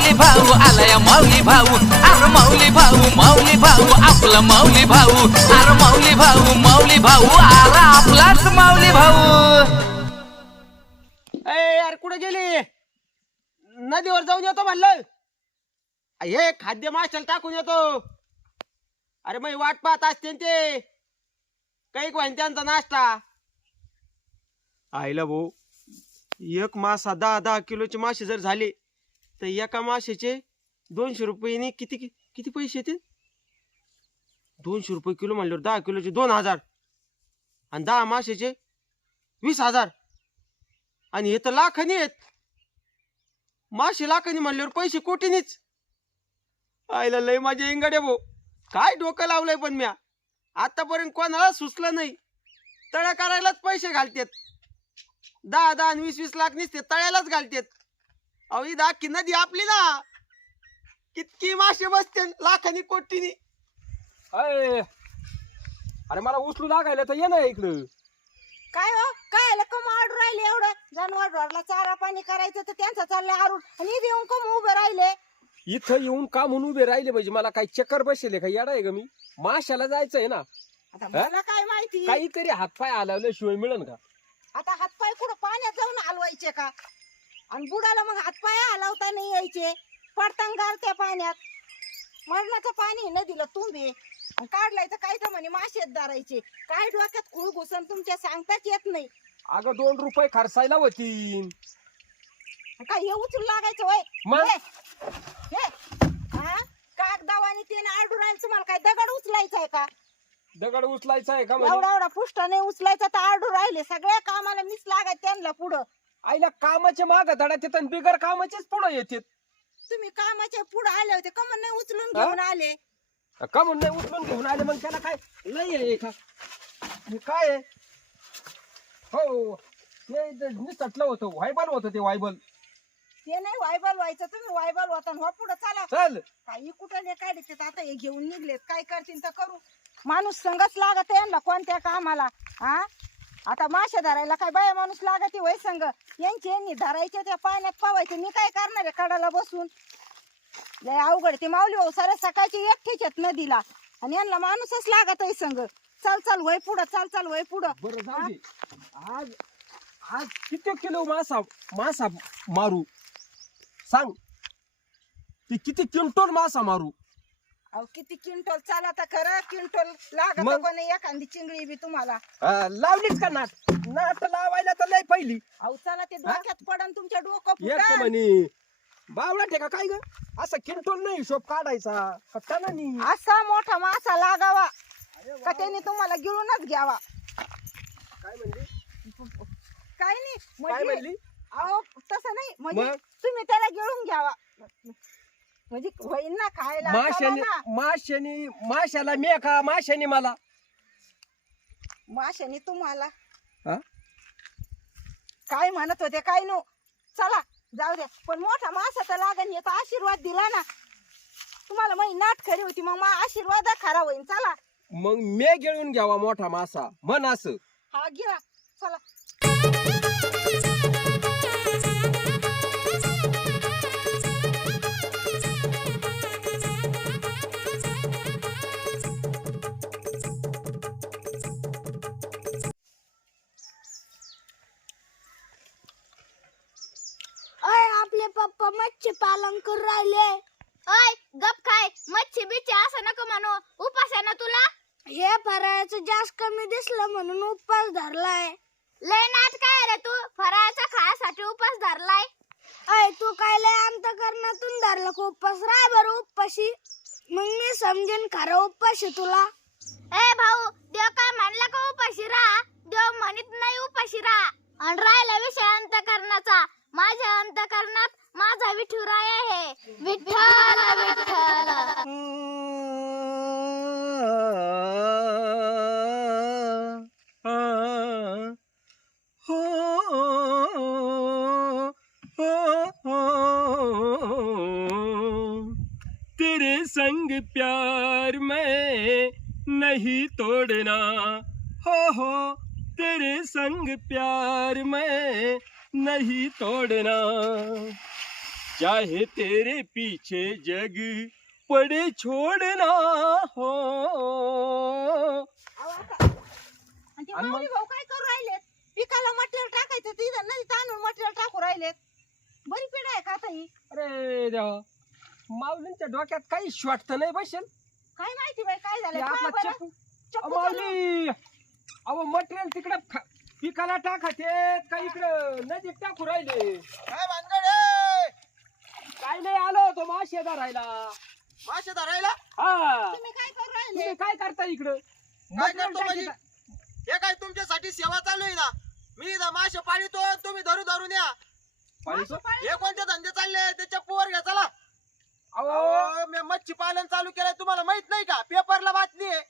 माऊली भाऊ आलाय माऊली भाऊ अरे माऊली भाऊ आपला माऊली भाऊ अरे माऊली भाऊ आला आपलाच माऊली भाऊ। यार कुठे गेली? नदीवर जाऊन येतो म्हणलं, हे खाद्य माशाला टाकून येतो। अरे मग वाट पाहत असते ते काही कोण त्यांचा नाश्ता। आईला भाऊ, एक मासा 10-10 किलोचे मासे जर झाले तर एका माशाचे 200 रुपये किती किती पैसे येतील? 200 रुपये किलो म्हणल्यावर 10 किलोचे 2000 आणि 10 माशाचे 20,000 आणि हे तर लाखांनी आहेत। मासे लाखांनी म्हणल्यावर पैसे कोटीनीच। आईला लय माझे इंगाडे भाऊ, काय डोकं लावलंय पण म्या आतापर्यंत कोणाला सुचलं नाही। तळ्या करायलाच पैसे घालतेत, 10-10 आणि 20-20 लाख निसते तळ्यालाच घालतेत। अहो ही दाखी नदी आपली ना, कितकी मासे बसते लाखांनी कोटीनी। अरे मला उचलू लागायला तर ये ना इकडं। काय हो, काय आलं कम आडू राहिले? एवढं जनावरला चारा पाणी करायचं तर त्यांचा चाललंय आडून, आणि इथे येऊन कम उभे राहिले? इथं येऊन का म्हणून उभे राहिले म्हणजे मला काही चक्कर बसले का? येडा आहे का मी? माशाला जायचंय ना। आता मला काय माहिती, काहीतरी हातपाय हलवल्याशिवाय मिळेल का? आता हातपाय कुठं पाण्यात जाऊन हलवायचे का? आणि बुडाला मग हातपाय हलवता नाही यायचे, पडतान घालत्या पाण्यात। मरणाचं पाणी नदीला तुंबे काढलाय तर काय तर म्हणे माशेत धरायचे। काय डोक्यात खूळ घुसन तुमच्या सांगताच येत नाही। अगं 2 रुपये खर्चायला होतीन, काय हे उचलू लागायचं वय? मग? कागदावानी ते आडू राहील, तुम्हाला काय दगड उचलायचा आहे का? दगड उचलायचा आहे का? एवढा पुष्टा नाही उचलायचा तर आडू राहिले। सगळ्या कामाला मीच लागायचं त्यांना पुढं। आईला कामाचे माग धडा येतात, बिगर कामाचेच पुढे येतात। तुम्ही कामाच्या पुढे आले होते का म्हणून नाही उचलून घेऊन आले? का म्हणून नाही उचलून घेऊन आले? मग त्याला काय नाही आहे का? हे काय आहे? हो ते निसटलं होतं, वायबल होतं ते वायबल। ते नाही वायबल व्हायचं, तुम्ही वायबल होता हो पुढे चला। चल काही कुठं नाही काढते आता हे घेऊन निघलेत, काय करतील तर करू। माणूस संगच लागत यांना कोणत्या कामाला। आता मासे धरायला काय बाया माणूस लागत वय संग? यांनी धरायचे त्या पाण्यात पावायचे, मी काय करणार आहे कडाला बसून? लय अवघड ते माऊली भाऊ सारे सकाळची एकटीच आहेत नदीला, आणि यांना माणूसच लागत आहे संग। चल वय पुढं, चल वय पुढं। बरं जाऊ दे। आज आज किती किलो मासा मारू सांग? ते किती क्विंटल मासा मारू? अहो किती क्विंटल? चला तर खरं क्विंटल लागत पण एखादी चिंगळी बी तुम्हाला। लावलीच का नाट? नाट लावायला तर लय पहिली। अहो चला ते डोक्यात पडन तुमच्या, डोकं एक फुटन। म्हणे बावळा ठेका काय ग? असं क्विंटल नाही हिशोब काढायचा का नाही? असा मोठा मासा लागावा का त्याने तुम्हाला गिळूनच घ्यावा? काय म्हणली? काय नाही काय म्हणली? अहो तसं नाही, म्हणजे मग? तुम्ही त्याला गिळून घ्यावा म्हणजे होईल ना खायला। माशाला मी का माशाने मला? माशाने तुम्हाला हा? काय म्हणत होते काय नो? चला जाऊ द्या, पण मोठा मासा तर लागन, येतो आशीर्वाद दिला ना तुम्हाला। मग नाट खरी होती, मग आशीर्वाद खरा होईल। चला मग मी गिळून घ्यावा मोठा मासा म्हण असं? हा गिरा चला। आपले पप्पा मच्छी पालन करून राहिले। ओय गप काय, मच्छी बिच्छी असं नको म्हणू, उपास आहे ना तुला? हे फराळाचं जास्त कमी दिसलं म्हणून उपवास धरलाय। लय नाट काय रे तू? फराळाचा खायासाठी उपास धरलाय? तू काय लय अंतकरणातून धरलं का उपवास? राय बरं उपाशी, मग मी समजेन खरं उपाशी तुला। ए भाऊ, देव काय म्हणला का उपाशी राहा? देव म्हणत नाही उपाशी राहा। आणि राहिला विषय अंतकरणाचा, माझ्या अंतकरणात माझा विठुराय आहे। विठ्ठल विठ्ठल। तेरे संग प्यार मैं नहीं तोड़ना, हो तेरे संग प्यार मैं नहीं तोड़ना। चाहे तेरे पीछे जग पडे छोडना हो. आणि ते आणि मग? माऊली भाऊ काय करू राहिलेत? पिकाला मटेरियल टाकायचं तिथं नदीत आणून मटेरियल टाकू राहिलेत. बरी पिढ आहे का आता ही? अरे देवा, माऊलींच्या डोक्यात काही शॉट तर नाही बसेल. काय माहिती बाई काय ते झालं? आपला पहा बरं. चप्पू चप्पू माऊली, अहो मटेरियल तिकडे पिकाला टाकायचे का इकडे नदीत टाकू राहिले? काय भानगड आहे? काय नाही, आलो होतो मासे धरायला. मासे धरायला हा, तुम्ही काय करू राहिले? तुम्ही काय करता इकडं? काय मटेरियल करतो म्हणजे? टाकीत- हे काय तुमच्यासाठी सेवा चालू आहे ना. मी इथं मासे पाळीतो, तुम्ही धरून या. पाहिलं? हे कोणते धंदे चालले त्याच्या पोर घ्या चला. अहो अहो, मी मच्छी पालन चालू केलंय, तुम्हाला माहित नाही का? पेपरला बातमी आहे.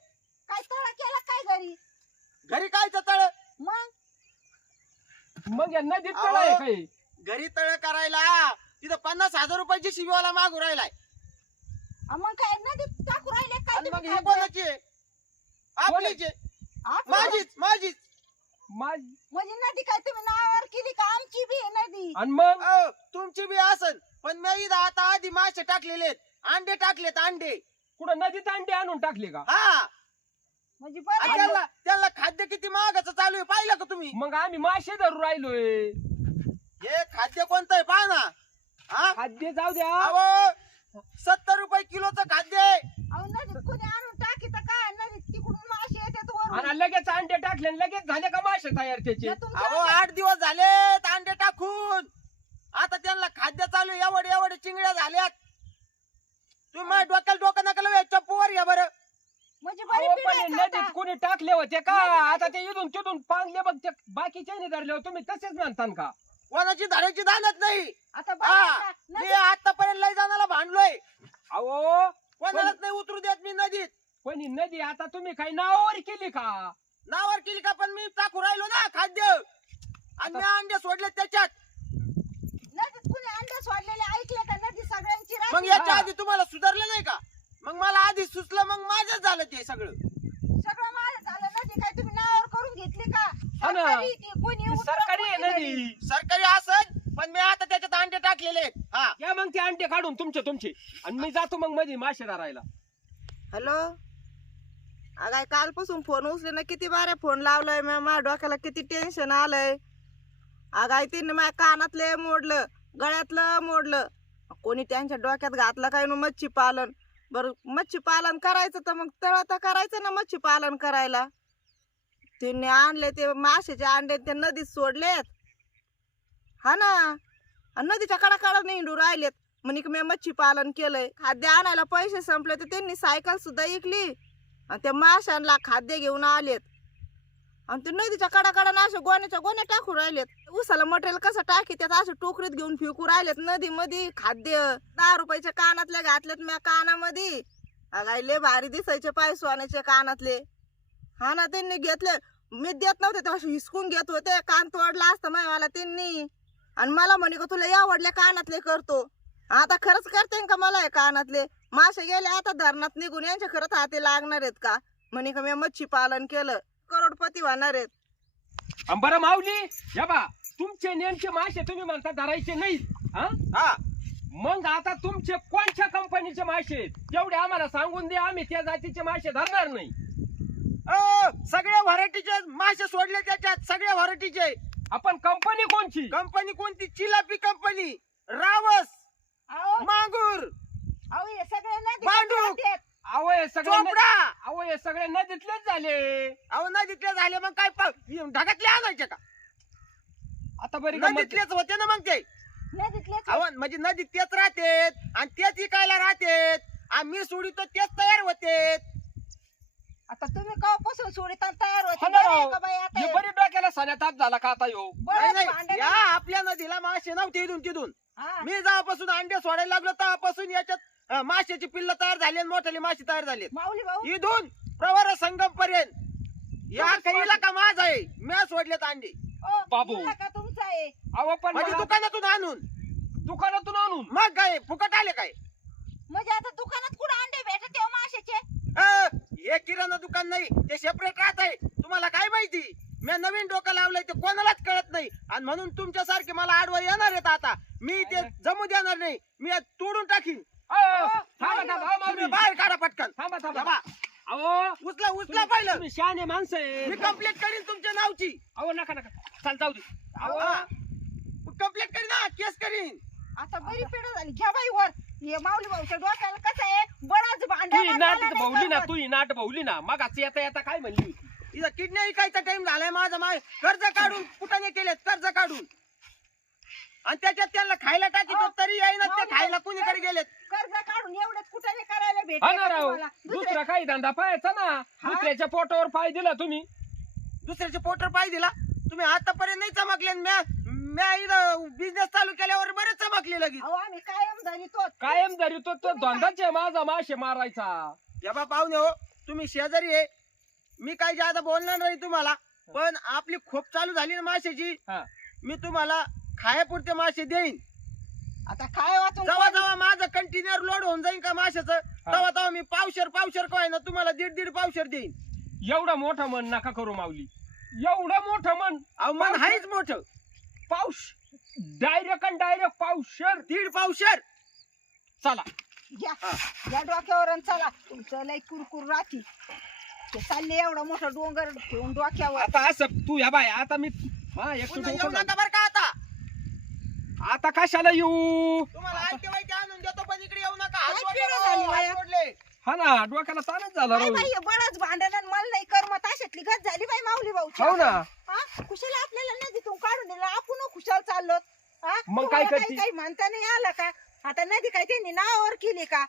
काय तळ केलं काय घरी? घरी काय तळ? मग मग या नदीत तळ आहे काय? घरी तळ करायला तिथं 50,000 रुपयाची शिवीवाला मागू राहिलाय. मग काय नदीत टाकू राहिले काय आणि मग तुम्ही हे काय? कोणाची आहे? आपलीच आहे. आपलं? माझीच. म्हणजे नदी काय तुम्ही नावावर केली का? आमची बी आहे नदी. आणि मग अहो, तुमची बी असन, पण मी इथं आता आधी मासे टाकलेले आहेत. अंडे टाकलेत अंडे. कुठं नदीत अंडे आणून टाकले का? हा, म्हणजे आणि बरं त्याला खाद्य किती महागाचं चालू आहे पाहिलं का तुम्ही? मग आम्ही मासे धरून राहिलोय. हे खाद्य कोणतं आहे पहा ना. हा, खाद्य जाऊ द्या. अहो 70 रुपये किलोचं खाद्य आहे. अहो नदीत कोणी आणून टाकी तर काय? नदीत तिकडून मासे येतात वरून. आणि लगेच अंडे टाकले आणि लगेच झाले का मासे तयार त्याचे? या तुमच्या अहो 8 दिवस झालेत अंडे टाकून. आता त्यांना खाद्य चालू आहे. एवढे चिंगड्या झाल्यात. तुम्ही माझ्या डोक्याला डोकं नका लावू, याच्या पोर घ्या बरं. म्हणजे बरी अहो, पिढ पण आहे हे का नदीत आता? कोणी टाकले होते का? आता ते इथून तिथून पांगले बघ, ते बाकीचे नाही धरले हो. तुम्ही तसेच म्हणतान का? कोणाची धरायची दानत नाही. आता बरं आहे हा, का? मी नदीत आतापर्यंत लय जाणाला भांडलोय. अहो कोणालाच नाही उतरू देत मी नदीत. पण ही नदी आता तुम्ही काही नावावर केली का? नावावर केली का? पण मी टाकू राहिलो ना खाद्य. आणि मी अंडे सोडले त्याच्यात. नदीत कुणी अंडे सोडलेले ऐकले का? नदी सगळ्यांची मग राहते. याच्या आधी तुम्हाला सुधारलं नाही का? मग मला आधी सुचलं, मग माझंच झालं ते सगळं. सगळं माझं झालं. नदी काय तुम्ही नावावर करून घेतली का? हा ना. सरकारी ती कोणी ती उतरवून सरकारी आहे कोणी नदी. सरकारी असत, पण मी आता त्याच्यात अंडे टाकलेले आहेत. हा, या मग ते अंडे काढून तुमचे आणि मी जातो मग मध्ये मासे धरायला. हॅलो अगाय कालपासून फोन उचले ना, किती बाऱ्या फोन लावलाय मी. माझ्या डोक्याला किती टेन्शन आलंय. अगाय तिने माझ्या कानातले मोडलं, गळ्यातलं मोडलं. कोणी त्यांच्या डोक्यात घातलं काय ना मच्छी पालन. बरं मच्छी पालन करायचं तर मग तळ तर करायचं ना मच्छी पालन करायला. तिने आणले ते माशाचे अंडे ते नदीत सोडलेत. हा ना, आणि नदीच्या कडाकडा निंडू राहिलेत. म्हणे की मी मच्छी पालन केलंय. खाद्य आणायला पैसे संपले तर त्यांनी सायकल सुद्धा इकली आणि त्या माशांना खाद्य घेऊन आलेत. आणि ते नदीच्या कडाकडा ना अशा गोण्याच्या गोण्या टाकून राहिलेत. उसाला मटेरियल कसं टाकी त्यात असं टोकरीत घेऊन फेकू राहिलेत नदीमध्ये खाद्य. 10 रुपयाच्या कानातले घातलेत मी कानामध्ये. अगाय लय भारी दिसायचे पाय सोन्याचे कानातले. हा ना, त्यांनी घेतले. मी देत नव्हते तेव्हा हिसकून घेत होते. कान तोडला असतं मला त्यांनी. आणि मला म्हणे का तुला आवडले कानातले करतो. आता खरंच करते का मला हे कानातले? मासे गेले आता धरणात निघून, यांच्या खरंच हाती लागणार आहेत का? म्हणे का मी मच्छी पालन केलं करोडपती होणार आहेत. बरं माऊली, या बा तुमचे नेमके मासे तुम्ही म्हणता धरायचे नाहीत. हा, हा. मग आता तुमचे कोणत्या कंपनीचे मासे आहेत तेवढे आम्हाला सांगून द्या. आम्ही त्या जातीचे मासे धरणार नाही. सगळ्या व्हरायटीचे मासे सोडले त्याच्यात. सगळ्या व्हरायटीचे. आपण कंपनी कोणची? कंपनी कोणती? चिलापी कंपनी, रावस, अहो मांगूर, अहो हे सगळे नदीत भांडूप, राहतात. अहो हे सगळे चोपडा. अहो हे सगळे नदीतलेच झाले. अहो नदीतले झाले मग काय ढगातले आणायचे का? आता बरी गंमत. नदीतलेच होते ना मग ते. नदीतलेच अहो म्हणजे नदीत तेच राहतेत आणि तेच विकायला राहतेत. आम्ही सोडितो तेच तयार होतेत. आता तुम्ही कवापासून सोडिता तयार होते? हा ना बरं आहे राव. का बाई आता हे हे? बरी डोक्याला सान्या ताप झाला का आता ह्यो? बरं नाही भांडण या आपल्या नदीला मासे नव्हते इथून तिथून. हा. मी जेव्हापासून अंडे सोडायला लागलो तेव्हापासून याच्यात माशाची पिल्ल तयार झाली आणि मोठाले मासे तयार झाले. माऊली भाऊ इथून प्रवार संगम पर्यंत या कैला का माझ आहे. मी सोडलेत अंडे ओ, बाबू. मुलगा का तुमचा आहे? अहो पण म्हणजे मला दुकानातून आणून. दुकानातून आणून मग काय फुकट आले काय? म्हणजे आता दुकानात कुठं अंडे भेटत तेव्हा माशाचे? हे किराणा दुकान नाही, ते सेपरेट राहत आहे. तुम्हाला काय माहिती? मी नवीन डोकं लावलंय ते कोणालाच कळत नाही. आणि म्हणून तुमच्यासारखे मला आडवा येणार आहेत आता. मी ते जमू देणार नाही. मी आज तोडून टाकीन. तुम्ही बाहेर काढा पटकन. थांबा अहो उचला पहिलं. तुम्ही शहाणे माणसं आहे. मी कंप्लेंट करीन तुमच्या नावची. अहो नका चाल जाऊ दे. अहो कंप्लेंट करीन ना, केस करीन. आता बरी पेढा झाली घ्या बाई वर. हे माऊली भाऊच्या डोक्याला कसं आहे बळाच तू भांडण नाट भाऊली ना मग आता येता काय म्हणली होती? इथं किडनी विकायचा टाइम झालाय माझा. कर्ज काढून कुठाने केलेत, कर्ज काढून. आणि त्याच्यात त्यांना खायला टाकीतो तरी येईना ते खायला कुणीकडे गेलेत. कर्ज काढून एवढेच कुठे करायला हा ना राव भेटत दुसरा काही धंदा पाहायचा ना. दुसऱ्याच्या पोटावर पाय दिला तुम्ही. दुसऱ्याचे पोटर पाय दिला तुम्ही. आतापर्यंत नाही चमकले. म्या इथं बिझनेस चालू केल्यावर बरेच चमकले लगेच. अहो आम्ही कायम धरितो कायम धरी तो धंदाच आहे माझा मासे मारायचा. या बा पाहुणे हो, तुम्ही शेजारी आहे. मी काही जादा बोलणार नाही तुम्हाला. पण आपली खोप चालू झाली ना माशाची. हा. मी तुम्हाला खायापुरते मासे देईन. आता काय वाचून जेव्हा माझं कंटेनर लोड होऊन जाईल का माशाचं तेव्हा मी पावशर काय ना तुम्हाला 1.5 पावशर देईन. एवढं मोठं मन नका करू माऊली. एवढं मोठं मन. अहो मन आहेच मोठं. पाऊस डायरेक्ट पावशर 1.5 पावशर. चला घ्या या डोक्यावर आणि चला. तुमचं लय कुरकुर राहती. ते चालले एवढा मोठा डोंगर ठेवून डोक्यावर. आता असं तू या बाय आता मी पुन्हा येऊ नका बरं का आता. आता कशाला येऊ. तुम्हाला आयते वाईटे आणून देतो पण इकडे येऊ नका. हात काय सोडले पिढं राव, झाली हात बाया? सोडले. हा ना डोक्याला ताणच झाला काय राहू. बाई हे बळाच भांडण आणि मला नाही करमत. अशातली गत झाली बाई माऊली भाऊ. हो ना. कुशाला आपल्याला नदीतून काढून दिलं आपण खुशाल चाललो. मग काय करती? काही म्हणता नाही आलं का. आता नदी काय त्यांनी नावावर केली का.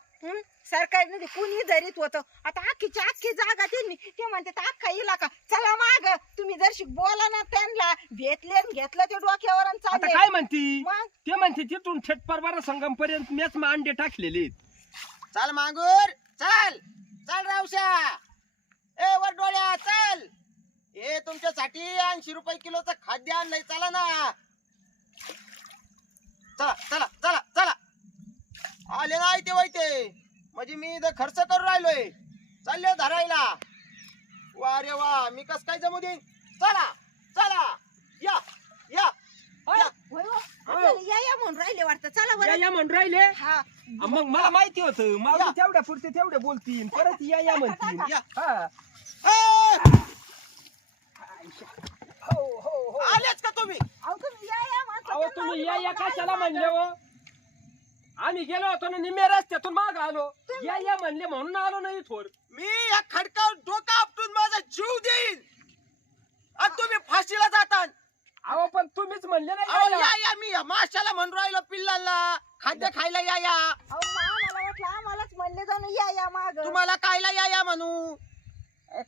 सरकारी नदी कुणी धरीत होतं. आता अख्खीच्या अख्खी जागा त्यांनी ते म्हणते अख्खा इलाका चला माग. तुम्ही जर बोला ना त्यांना भेटले घेतलं ते डोक्यावर आणि आता चालले. काय म्हणती मग ते म्हणते तिथून थेट परवारा संगम पर्यंत मॅच अंडे टाकलेले. चल मांगूर चल. चल रावशा. ए वर डोळ्या चल. हे तुमच्यासाठी 80 रुपये किलोचं खाद्य आणलंय. चला ना. चला चला चला चला. आले ना ते वाईटे म्हणजे मी इथं खर्च करून राहिलोय. चालले धरायला. वा रे वा. मी कस काय जमू देईन. चला चला या या या. होय हो. आपल्याला या म्हणून राहिले वाटतं. चला बरं. या म्हणून राहिले. हा मग मला माहिती होतं मला तेवढ्या पुरते तेवढे बोलतील परत या म्हणतील. या. हा. ए, हो हो हो. आलेच का तुम्ही. अहो तुम्ही या म्हणता. अहो तुम्ही या कशाला म्हणले हो. आम्ही गेलो होतो ना निम्या रस्त्यातून माग आलो. या म्हणले म्हणून आलो नाही थोर. मी या खडकावर डोकं आपटून माझा जीव देईन आणि तुम्ही फाशीला जातात. अहो पण तुम्हीच म्हणले अहो, नाही या या. मी या माशाला म्हणून राहिलो पिल्लाला खाद्य खायला या या. अहो मला वाटलं आम्हालाच म्हणले जाऊन या माग. तुम्हाला कायला या या म्हणू.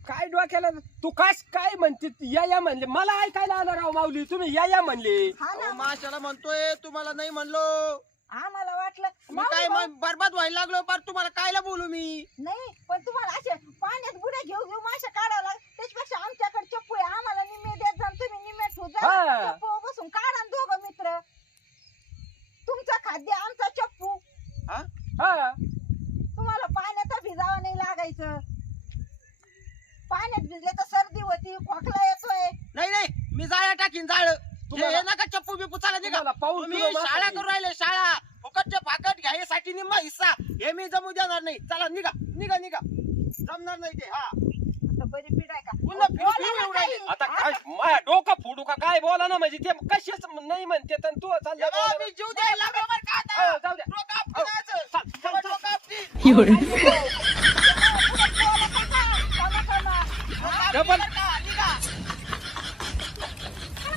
काय डोक्याला तू काय म्हणते या म्हणले मला ऐकायला आलं राव माऊली. तुम्ही या म्हणले. हा अहो, ना माशाला म्हणतोय तुम्हाला नाही म्हणलो. आम्हाला वाटलं मी माऊली काय भाऊ- बरबाद व्हायला लागलो पर तुम्हाला कायला बोलू मी. नाही पण तुम्हाला असे पाण्यात बुड्या घेऊ माशा काढावं लागत. त्याच्यापेक्षा आमच्याकडे चप्पू आहे. आम्हाला निम्मे देत जा तुम्ही निम्मे ठेवत जा. हा. चप्पू बसून काढा ना दोघं मित्र. तुमचं खाद्य आमचा चप्पू. हा? हा तुम्हाला पाण्यात भिजावं नाही लागायचं. पाण्यात भिजले तर सर्दी होती खोकला येतोय. नाही नाही मी जाळ्या टाकीन जाळ. तुम्हाला- हे नका चप्पू बिप्पू चला निघा. तुम्हाला पाऊस तुम्ही किलो मासा शाळा देईन. करून राहिले शाळा. फुकटचे फाकट घ्यायसाठी निम्मा हिस्सा हे मी जमू देणार नाही. चला निघा निघा निघा. जमणार नाही ते. हा आता बरी पीड आहे का. पुन्हा फिरू बोला फिरू ना येऊ राहिले. काही. आता काय माझ्या डोकं फोडू का काय बोला ना म्हणजे ते कशाच नाही म्हणते तर तू या चालला बा, मी जीव द्यायला लागलो बरं का आता. हो, जाऊ द्या. डोकं आपटायचं. चल, चल, चल. डोकं आपटी. डबल निघा.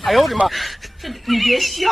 अयो रे मा你别笑。